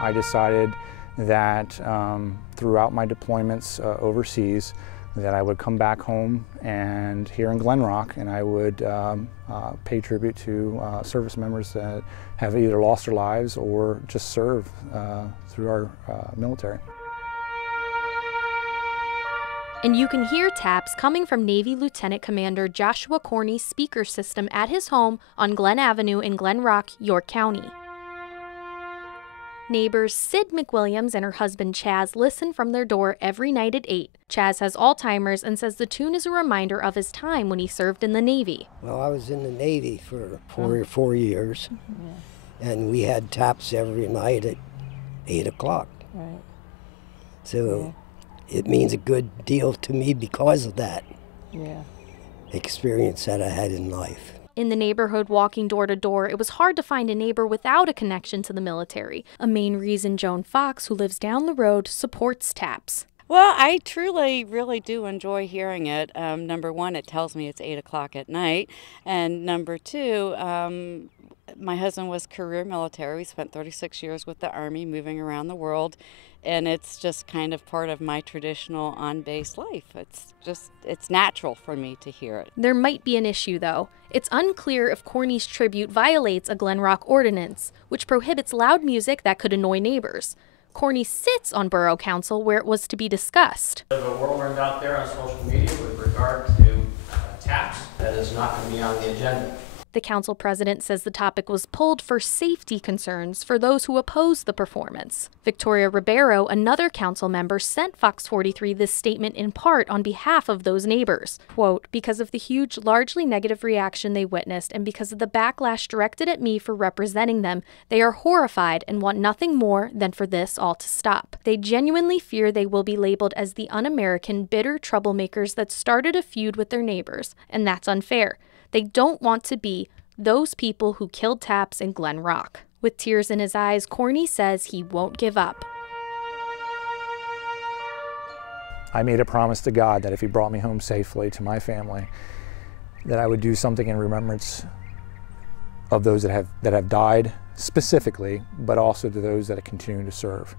I decided that throughout my deployments overseas, that I would come back home and here in Glen Rock, and I would pay tribute to service members that have either lost their lives or just served through our military. And you can hear taps coming from Navy Lieutenant Commander Joshua Corney's speaker system at his home on Glen Avenue in Glen Rock, York County. Neighbors Sid McWilliams and her husband Chaz listen from their door every night at 8. Chaz has Alzheimer's and says the tune is a reminder of his time when he served in the Navy. Well, I was in the Navy for 4 years, and we had taps every night at 8 o'clock. Right. So it means a good deal to me because of that experience that I had in life. In the neighborhood, walking door to door, it was hard to find a neighbor without a connection to the military. A main reason Joan Fox, who lives down the road, supports taps. Well, I truly, really do enjoy hearing it. Number one, it tells me it's 8 o'clock at night. And number two, my husband was career military. We spent 36 years with the Army, moving around the world. And it's just kind of part of my traditional on-base life. It's natural for me to hear it. There might be an issue, though. It's unclear if Corney's tribute violates a Glen Rock ordinance, which prohibits loud music that could annoy neighbors. Corney sits on Borough Council where it was to be discussed. There's a whirlwind out there on social media with regard to taps that is not going to be on the agenda. The council president says the topic was pulled for safety concerns for those who oppose the performance. Victoria Ribeiro, another council member, sent Fox 43 this statement in part on behalf of those neighbors. Quote, because of the huge, largely negative reaction they witnessed and because of the backlash directed at me for representing them, they are horrified and want nothing more than for this all to stop. They genuinely fear they will be labeled as the un-American, bitter troublemakers that started a feud with their neighbors, and that's unfair. They don't want to be those people who killed taps in Glen Rock. With tears in his eyes, Corney says he won't give up. I made a promise to God that if he brought me home safely to my family, that I would do something in remembrance of those that have died specifically, but also to those that continue to serve.